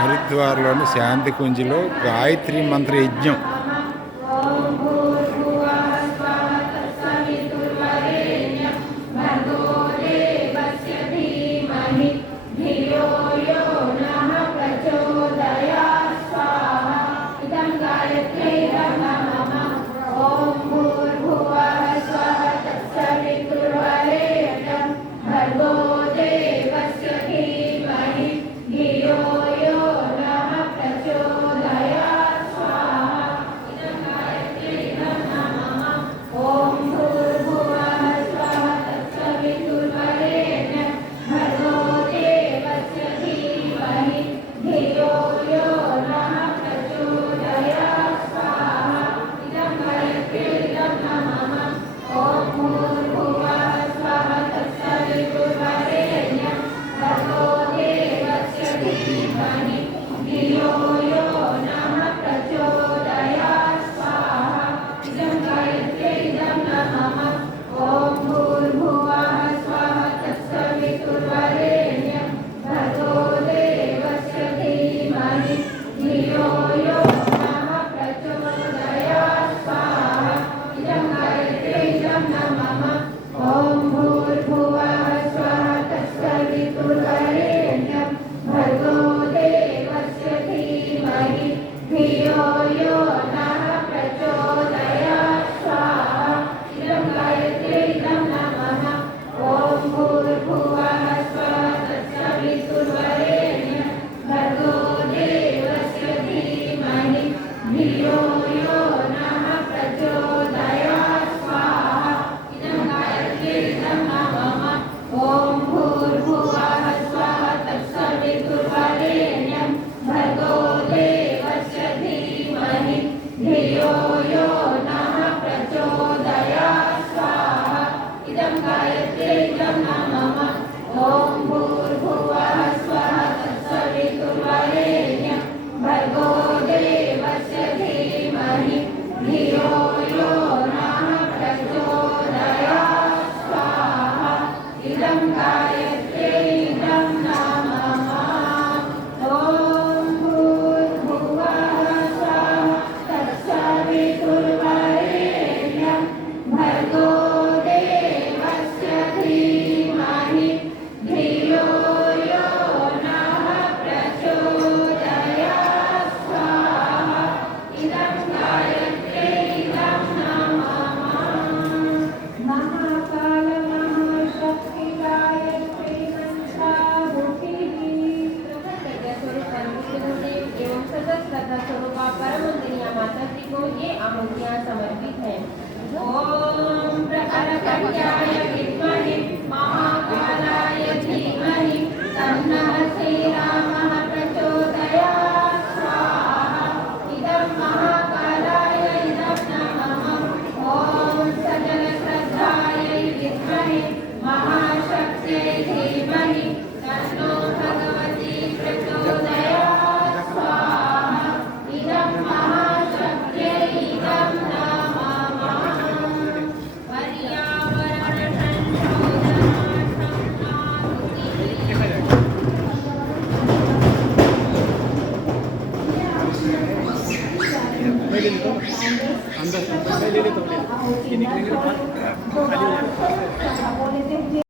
హరిద్వార్లోని శాంతి కుంజిలో గాయత్రి మంత్ర యజ్ఞం. समर्पित है। ओम प्रकटकट्याय विद्महे महाकालाय धीमहि तन्नः श्रीरामः प्रचोदयात् स्वाहा। इदं महाकालाय इदं नमः। ओम सजलश्रद्धायै विद्महे महाशक्त्यै धीमहि तन्नो भगवती प्रचोदयात् स्वाहा। इदं महाशक्त्यै इदं अंदर ले लेता हूँ, ये निकलेंगे तो खाली हो जाएगा।